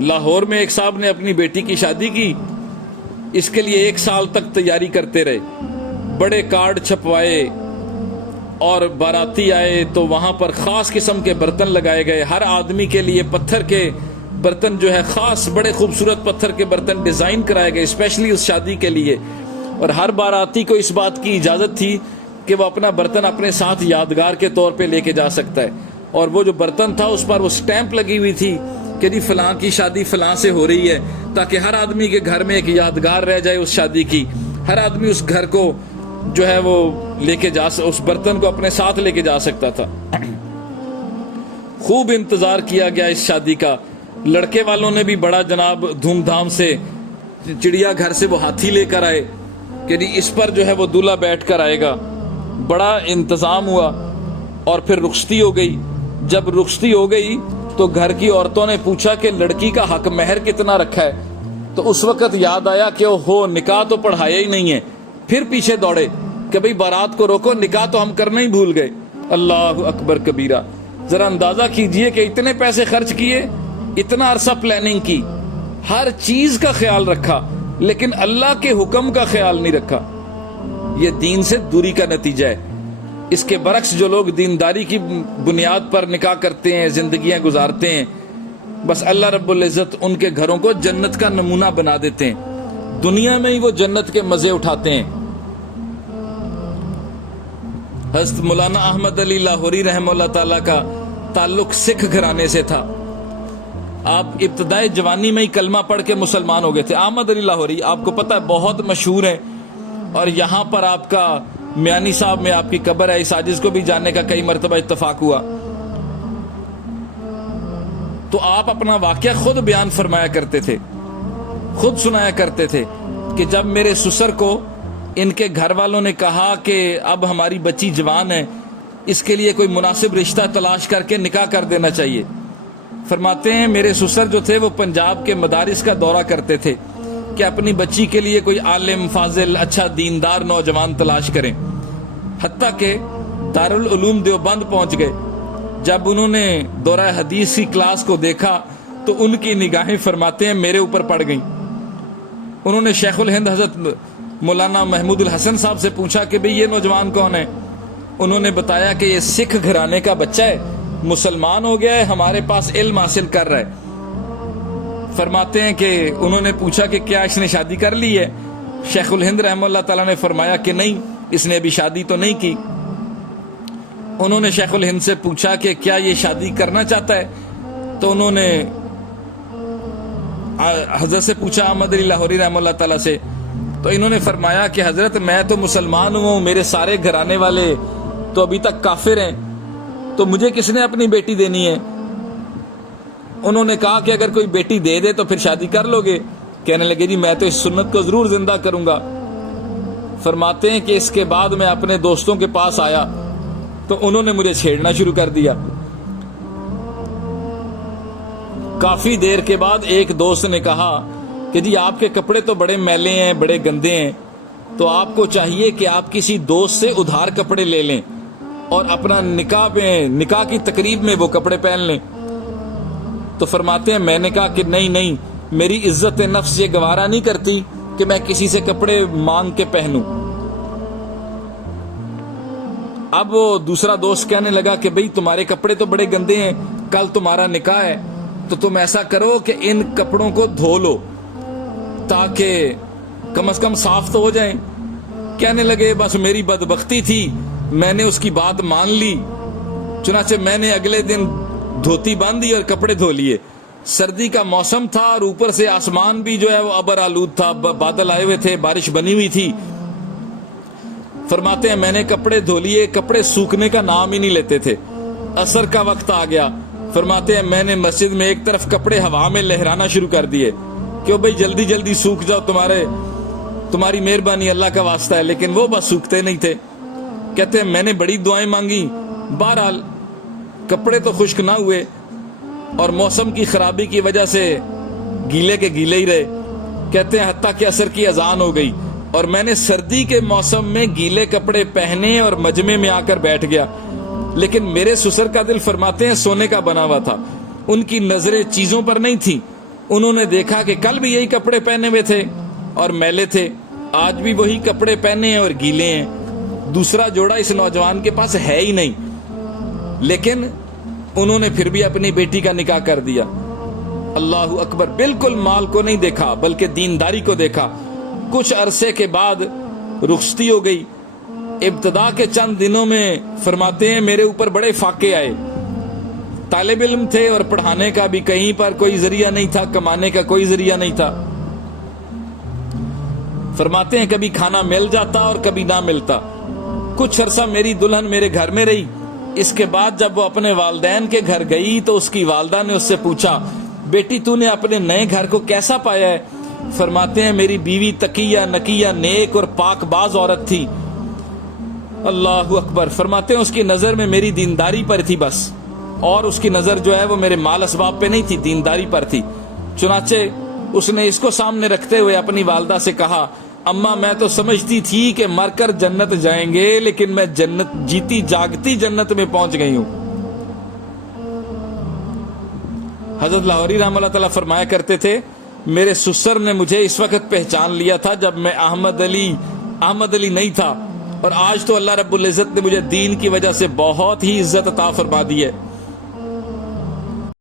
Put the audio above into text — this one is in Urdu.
لاہور میں ایک صاحب نے اپنی بیٹی کی شادی کی، اس کے لیے 1 سال تک تیاری کرتے رہے، بڑے کارڈ چھپوائے اور باراتی آئے تو وہاں پر خاص قسم کے برتن لگائے گئے، ہر آدمی کے لیے پتھر کے برتن جو ہے خاص بڑے خوبصورت پتھر کے برتن ڈیزائن کرائے گئے اسپیشلی اس شادی کے لیے، اور ہر باراتی کو اس بات کی اجازت تھی کہ وہ اپنا برتن اپنے ساتھ یادگار کے طور پہ لے کے جا سکتا ہے، اور وہ جو برتن تھا اس پر وہ سٹیمپ لگی ہوئی تھی کہ جی فلاں کی شادی فلاں سے ہو رہی ہے، تاکہ ہر آدمی کے گھر میں ایک یادگار رہ جائے اس شادی کی، ہر آدمی اس گھر کو جو ہے وہ لے کے اس برتن کو اپنے ساتھ لے کے جا سکتا تھا۔ خوب انتظار کیا گیا اس شادی کا، لڑکے والوں نے بھی بڑا جناب دھوم دھام سے چڑیا گھر سے وہ ہاتھی لے کر آئے کہ جی اس پر جو ہے وہ دولہا بیٹھ کر آئے گا، بڑا انتظام ہوا، اور پھر رخصتی ہو گئی۔ جب رخصتی ہو گئی تو گھر کی عورتوں نے پوچھا کہ لڑکی کا حق مہر کتنا رکھا ہے، تو اس وقت یاد آیا کہ ہو نکاح تو پڑھایا ہی نہیں ہے، پھر پیچھے دوڑے کہ بھئی بارات کو روکو، نکاح تو ہم کرنا ہی بھول گئے۔ اللہ اکبر کبیرہ، ذرا اندازہ کیجئے کہ اتنے پیسے خرچ کیے، اتنا عرصہ پلاننگ کی، ہر چیز کا خیال رکھا، لیکن اللہ کے حکم کا خیال نہیں رکھا۔ یہ دین سے دوری کا نتیجہ ہے۔ اس کے برعکس جو لوگ دینداری کی بنیاد پر نکاح کرتے ہیں، زندگیاں گزارتے ہیں، بس اللہ رب العزت ان کے گھروں کو جنت کا نمونہ بنا دیتے ہیں، دنیا میں ہی وہ جنت کے مزے اٹھاتے ہیں۔ حضرت مولانا احمد علی لاہوری رحمہ اللہ تعالیٰ کا تعلق سکھ گھرانے سے تھا۔ آپ ابتدائی جوانی میں ہی کلمہ پڑھ کے مسلمان ہو گئے تھے۔ احمد علی لاہوری آپ کو پتہ ہے بہت مشہور ہے، اور یہاں پر آپ کا میانی صاحب میں آپ کی قبر ہے، اس عاجز کو بھی جاننے کا کئی مرتبہ اتفاق ہوا۔ تو آپ اپنا واقعہ خود بیان فرمایا کرتے تھے، خود سنایا کرتے تھے کہ جب میرے سسر کو ان کے گھر والوں نے کہا کہ اب ہماری بچی جوان ہے، اس کے لیے کوئی مناسب رشتہ تلاش کر کے نکاح کر دینا چاہیے، فرماتے ہیں میرے سسر جو تھے وہ پنجاب کے مدارس کا دورہ کرتے تھے کہ اپنی بچی کے لیے کوئی عالم فاضل اچھا دیندار نوجوان تلاش کریں، حتیٰ کہ دارالعلوم دیوبند پہنچ گئے۔ جب انہوں نے دورہ حدیث کی کلاس کو دیکھا تو ان کی نگاہیں فرماتے ہیں میرے اوپر پڑ گئیں۔ انہوں نے شیخ الہند حضرت مولانا محمود الحسن صاحب سے پوچھا کہ بھئی یہ نوجوان کون ہے؟ انہوں نے بتایا کہ یہ سکھ گھرانے کا بچہ ہے، مسلمان ہو گیا ہے، ہمارے پاس علم حاصل کر رہا ہے۔ فرماتے ہیں کہ انہوں نے پوچھا کہ کیا اس نے شادی کر لی ہے؟ شیخ الہند رحمہ اللہ تعالیٰ نے فرمایا کہ نہیں، اس نے ابھی شادی تو نہیں کی۔ انہوں نے شیخ الہند سے پوچھا کہ کیا یہ شادی کرنا چاہتا ہے؟ تو انہوں نے حضرت سے پوچھا، احمد علی لاہوری رحمہ اللہ تعالیٰ سے، تو انہوں نے فرمایا کہ حضرت میں تو مسلمان ہوں، میرے سارے گھرانے والے تو ابھی تک کافر ہیں، تو مجھے کس نے اپنی بیٹی دینی ہے؟ انہوں نے کہا کہ اگر کوئی بیٹی دے دے تو پھر شادی کر لو گے؟ کہنے لگے جی میں تو اس سنت کو ضرور زندہ کروں گا۔ فرماتے ہیں کہ اس کے بعد میں اپنے دوستوں کے پاس آیا تو انہوں نے مجھے چھیڑنا شروع کر دیا۔ کافی دیر کے بعد ایک دوست نے کہا کہ جی آپ کے کپڑے تو بڑے میلے ہیں، بڑے گندے ہیں، تو آپ کو چاہیے کہ آپ کسی دوست سے ادھار کپڑے لے لیں اور اپنا نکاح کی تقریب میں وہ کپڑے پہن لیں۔ تو فرماتے ہیں میں نے کہا کہ نہیں، میری عزت نفس یہ گوارا نہیں کرتی کہ میں کسی سے کپڑے مانگ کے پہنوں۔ اب وہ دوسرا دوست کہنے لگا کہ بھئی تمہارے کپڑے تو بڑے گندے ہیں، کل تمہارا نکاح ہے، تو تم ایسا کرو کہ ان کپڑوں کو دھو لو تاکہ کم از کم صاف تو ہو جائیں۔ کہنے لگے بس میری بدبختی تھی، میں نے اس کی بات مان لی، چنانچہ میں نے اگلے دن دھوتی باندھی اور کپڑے دھو لیے۔ سردی کا موسم تھا اور اوپر سے آسمان بھی جو ہے وہ ابر آلود تھا، بادل آئے ہوئے تھے، بارش بنی ہوئی تھی۔ فرماتے ہیں میں نے کپڑے دھو لیے، کپڑے سوکھنے کا نام ہی نہیں لیتے تھے۔ عصر کا وقت آ گیا، فرماتے ہیں میں نے مسجد میں ایک طرف کپڑے ہوا میں لہرانا شروع کر دیے کہ بھئی جلدی جلدی سوکھ جاؤ، تمہاری مہربانی، اللہ کا واسطہ ہے، لیکن وہ بس سوکھتے نہیں تھے۔ کہتے ہیں میں نے بڑی دعائیں مانگی، بہرحال کپڑے تو خشک نہ ہوئے اور موسم کی خرابی کی وجہ سے گیلے کے گیلے ہی رہے۔ کہتے ہیں حتیٰ کہ عصر کی اذان ہو گئی اور میں نے سردی کے موسم میں گیلے کپڑے پہنے اور مجمع میں آ کر بیٹھ گیا، لیکن میرے سسر کا دل فرماتے ہیں سونے کا بنا ہوا تھا، ان کی نظریں چیزوں پر نہیں تھی، انہوں نے دیکھا کہ کل بھی یہی کپڑے پہنے ہوئے تھے اور میلے تھے، آج بھی وہی کپڑے پہنے ہیں اور گیلے ہیں، دوسرا جوڑا اس نوجوان کے پاس ہے ہی نہیں، لیکن انہوں نے پھر بھی اپنی بیٹی کا نکاح کر دیا۔ اللہ اکبر، بالکل مال کو نہیں دیکھا بلکہ دینداری کو دیکھا۔ کچھ عرصے کے بعد رخصتی ہو گئی۔ ابتدا کے چند دنوں میں فرماتے ہیں میرے اوپر بڑے فاقے آئے، طالب علم تھے اور پڑھانے کا بھی کہیں پر کوئی ذریعہ نہیں تھا، کمانے کا کوئی ذریعہ نہیں تھا۔ فرماتے ہیں کبھی کھانا مل جاتا اور کبھی نہ ملتا۔ کچھ عرصہ میری دلہن میرے گھر میں رہی، اس کے بعد جب وہ اپنے والدین کے گھر گئی تو اس کی والدہ نے اس سے پوچھا بیٹی تو نے اپنے نئے گھر کو کیسا پایا ہے؟ فرماتے ہیں میری بیوی تقیہ نقیہ نیک اور پاک باز عورت تھی۔ اللہ اکبر، فرماتے ہیں اس کی نظر میں میری دینداری پر تھی بس، اور اس کی نظر جو ہے وہ میرے مال اسباب پہ نہیں تھی، دینداری پر تھی۔ چنانچہ اس نے اس کو سامنے رکھتے ہوئے اپنی والدہ سے کہا اماں میں تو سمجھتی تھی کہ مر کر جنت جائیں گے، لیکن میں جنت جیتی جاگتی جنت میں پہنچ گئی ہوں۔ حضرت لاہوری رحمہ اللہ تعالیٰ فرمایا کرتے تھے میرے سسر نے مجھے اس وقت پہچان لیا تھا جب میں احمد علی نہیں تھا، اور آج تو اللہ رب العزت نے مجھے دین کی وجہ سے بہت ہی عزت عطا فرما دی ہے۔